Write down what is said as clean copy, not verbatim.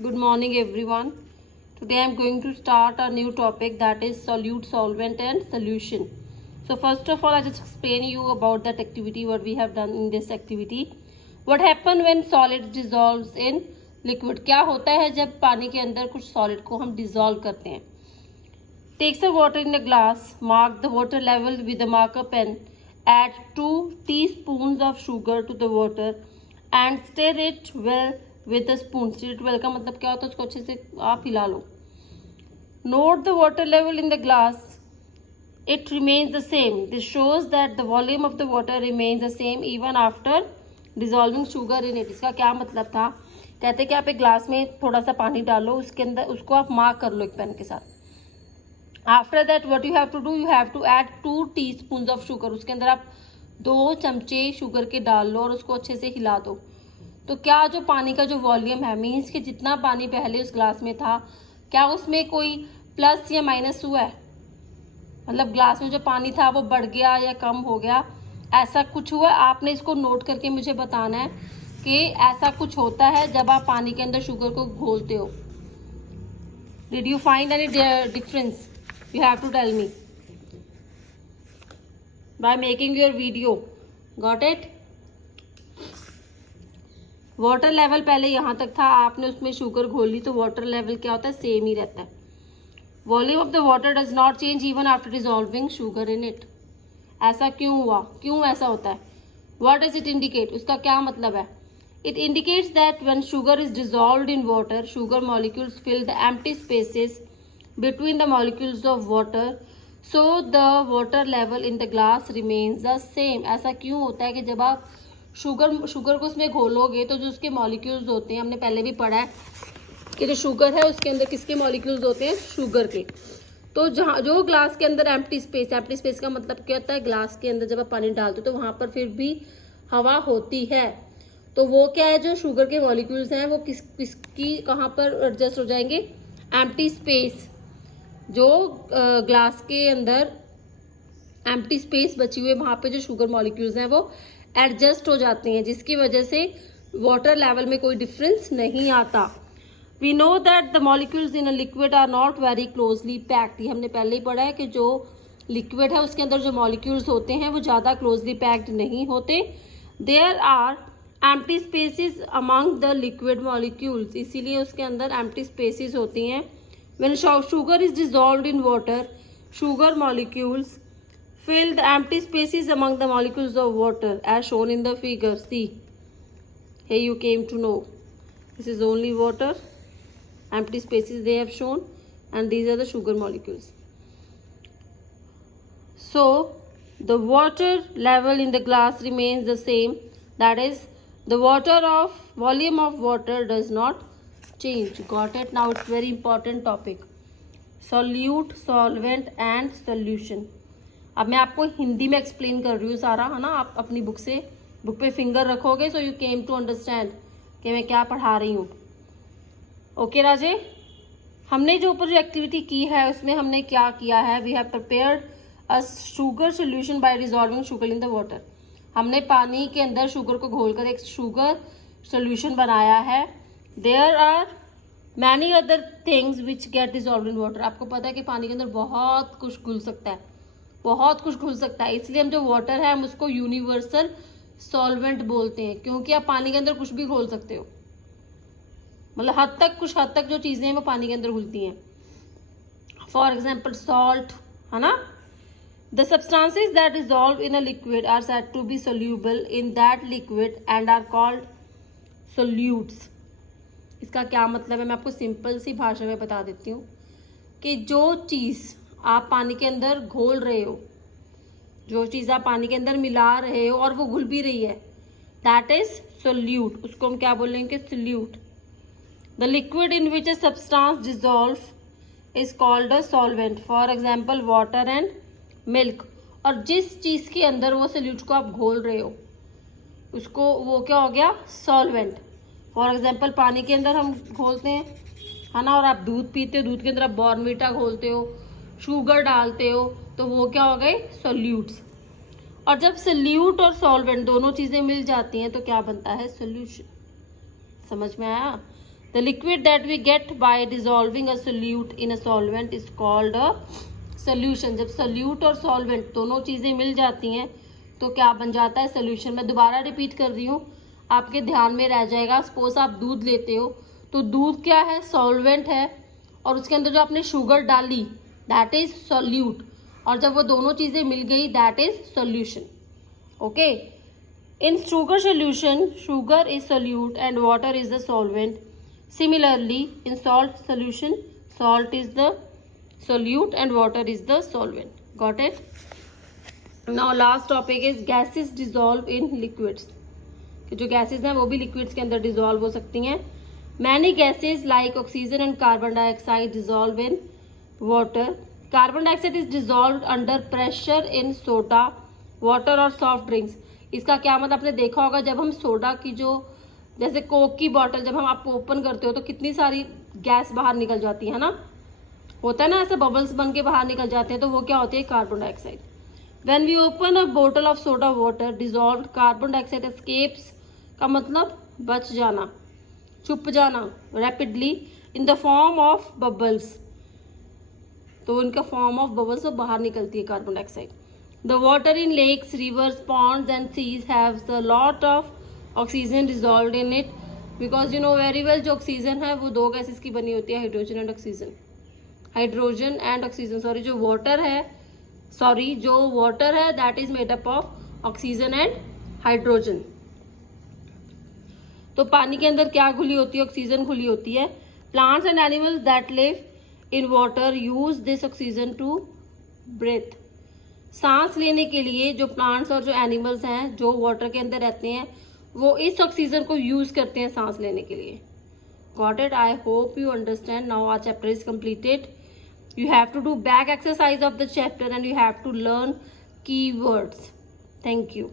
Good morning everyone. Today I am going to start a new topic, that is solute, solvent and solution. So first of all, I just explain you about that activity, what we have done in this activity. What happen when solid dissolves in liquid? क्या होता है जब पानी के अंदर कुछ solid को हम dissolve करते हैं. Take some water in a glass, mark the water level with a marker pen, add 2 teaspoons of sugar to the water and stir it well with a spoon. Stir it well का मतलब क्या होता है, उसको अच्छे से आप हिला लो. Note the water level in the glass. It remains the same. This shows that the volume of the water remains the same even after dissolving sugar in it. इसका क्या मतलब था, कहते हैं कि आप एक ग्लास में थोड़ा सा पानी डालो, उसके अंदर उसको आप मार्क कर लो एक पेन के साथ. After that what you have to do, you have to add 2 teaspoon of sugar. उसके अंदर आप 2 चमचे शुगर के डाल लो और उसको अच्छे से हिला दो. तो क्या जो पानी का जो वॉल्यूम है, मीन्स कि जितना पानी पहले उस ग्लास में था, क्या उसमें कोई प्लस या माइनस हुआ है? मतलब ग्लास में जो पानी था वो बढ़ गया या कम हो गया, ऐसा कुछ हुआ? आपने इसको नोट करके मुझे बताना है कि ऐसा कुछ होता है जब आप पानी के अंदर शुगर को घोलते हो. Did you find any difference? You have to tell me by making your video. Got it? Water level पहले यहाँ तक था, आपने उसमें शुगर घोली तो वाटर लेवल क्या होता है, सेम ही रहता है. Volume of the water does not change even after dissolving sugar in it. ऐसा क्यों हुआ, क्यों ऐसा होता है? What does it indicate? उसका क्या मतलब है? It indicates that when sugar is dissolved in water, sugar molecules fill the empty spaces between the molecules of water, so the water level in the glass remains the same. ऐसा क्यों होता है कि जब आप शुगर को उसमें घोलोगे तो जो उसके मॉलिक्यूल्स होते हैं, हमने पहले भी पढ़ा है कि जो शुगर है उसके अंदर किसके मॉलिक्यूल्स होते हैं, शुगर के. तो जहाँ जो ग्लास के अंदर एम्प्टी स्पेस का मतलब क्या होता है, ग्लास के अंदर जब आप पानी डालते हो तो वहाँ पर फिर भी हवा होती है. तो वो क्या है, जो शुगर के मॉलिक्यूल्स हैं वो किसकी कहाँ पर एडजस्ट हो जाएंगे, एम्प्टी स्पेस. जो ग्लास के अंदर एम्प्टी स्पेस बची हुई है वहाँ पे जो शुगर मॉलिक्यूल्स हैं वो एडजस्ट हो जाते हैं, जिसकी वजह से वाटर लेवल में कोई डिफरेंस नहीं आता. We know that the molecules in a liquid are not very closely packed. ये हमने पहले ही पढ़ा है कि जो लिक्विड है उसके अंदर जो मॉलिक्यूल्स होते हैं वो ज़्यादा क्लोजली पैक्ड नहीं होते. There are empty spaces among the liquid molecules, इसीलिए उसके अंदर एम्प्टी स्पेसिस होती हैं. When sugar is dissolved in water, sugar molecules fill the empty spaces among the molecules of water as shown in the figure. See, here you came to know. This is only water. Empty spaces they have shown, and these are the sugar molecules. So, the water level in the glass remains the same. That is, the volume of water does not change. Got it? Now it's very important topic, solute, solvent and solution. अब मैं आपको हिंदी में explain कर रही हूँ सारा, है ना. आप अपनी बुक पे फिंगर रखोगे, so you came to understand कि मैं क्या पढ़ा रही हूँ. ओके राजे, हमने जो ऊपर जो एक्टिविटी की है उसमें हमने क्या किया है, we have prepared a sugar solution by dissolving sugar in the water. हमने पानी के अंदर शुगर को घोलकर एक शुगर सोल्यूशन बनाया है. There are many other things which get dissolved in water. आपको पता है कि पानी के अंदर बहुत कुछ घुल सकता है, बहुत कुछ घुल सकता है. इसलिए हम जो वाटर है हम उसको यूनिवर्सल सॉल्वेंट बोलते हैं, क्योंकि आप पानी के अंदर कुछ भी घोल सकते हो. मतलब कुछ हद तक जो चीज़ें हैं वो पानी के अंदर घुलती हैं. फॉर एग्जाम्पल सॉल्ट, है ना. The substances that dissolve in a liquid are said to be soluble in that liquid and are called solutes. इसका क्या मतलब है, मैं आपको सिंपल सी भाषा में बता देती हूँ कि जो चीज़ आप पानी के अंदर घोल रहे हो, जो चीज़ आप पानी के अंदर मिला रहे हो और वो घुल भी रही है, दैट इज सोल्यूट. उसको हम क्या बोलेंगे, solute. The liquid in which a substance dissolve is called a solvent. For example water and milk. और जिस चीज़ के अंदर वो सोल्यूट को आप घोल रहे हो उसको वो क्या हो गया, सॉल्वेंट. फॉर एग्जाम्पल पानी के अंदर हम घोलते हैं, है ना, और आप दूध पीते हो, दूध के अंदर आप बॉर्नवीटा घोलते हो, शुगर डालते हो, तो वो क्या हो गए, सोल्यूट्स. और जब सोल्यूट और सॉल्वेंट दोनों चीज़ें मिल जाती हैं तो क्या बनता है, सोल्यूशन. समझ में आया? The liquid that we get by dissolving a solute in a solvent is called a solution. जब solute और solvent दोनों चीज़ें मिल जाती हैं तो क्या बन जाता है? solution. मैं दोबारा रिपीट कर रही हूँ, आपके ध्यान में रह जाएगा. सपोज आप दूध लेते हो तो दूध क्या है? सॉल्वेंट है, और उसके अंदर जो आपने शुगर डाली दैट इज सॉल्यूट, और जब वो दोनों चीज़ें मिल गई that is solution. Okay. In sugar solution sugar is solute and water is the solvent. Similarly, in salt solution, salt is the solute and water is the solvent. Got it? Now last topic is gases dissolve in liquids. कि जो gases हैं वो भी liquids के अंदर dissolve हो सकती हैं. Many gases like oxygen and carbon dioxide dissolve in water. Carbon dioxide is dissolved under pressure in soda, water और soft drinks. इसका क्या मतलब? आपने देखा होगा जब हम सोडा की जो जैसे कोक की बॉटल जब हम आप ओपन करते हो तो कितनी सारी गैस बाहर निकल जाती है ना, होता है ना, ऐसे बबल्स बन के बाहर निकल जाते हैं, तो वो क्या होती है? Carbon dioxide. When we open a बोतल of soda water dissolved carbon dioxide escapes का मतलब बच जाना, छुप जाना rapidly in the form of bubbles. तो इनका फॉर्म ऑफ बबल्स तो बाहर निकलती है carbon dioxide. The water in lakes, rivers, ponds and seas haves a lot of oxygen dissolved in it, because you know very well जो oxygen है वो दो गैसेस की बनी होती है, hydrogen and oxygen. Hydrogen and oxygen जो water है that is made up of oxygen and hydrogen. तो पानी के अंदर क्या घुली होती है? ऑक्सीजन घुली होती है. Plants and animals that live in water use this oxygen to breathe. सांस लेने के लिए जो प्लांट्स और जो एनिमल्स हैं जो वाटर के अंदर रहते हैं वो इस ऑक्सीजन को यूज करते हैं सांस लेने के लिए. Got it? I hope you understand. Now our chapter is completed. You have to do back exercise of the chapter and you have to learn keywords. Thank you.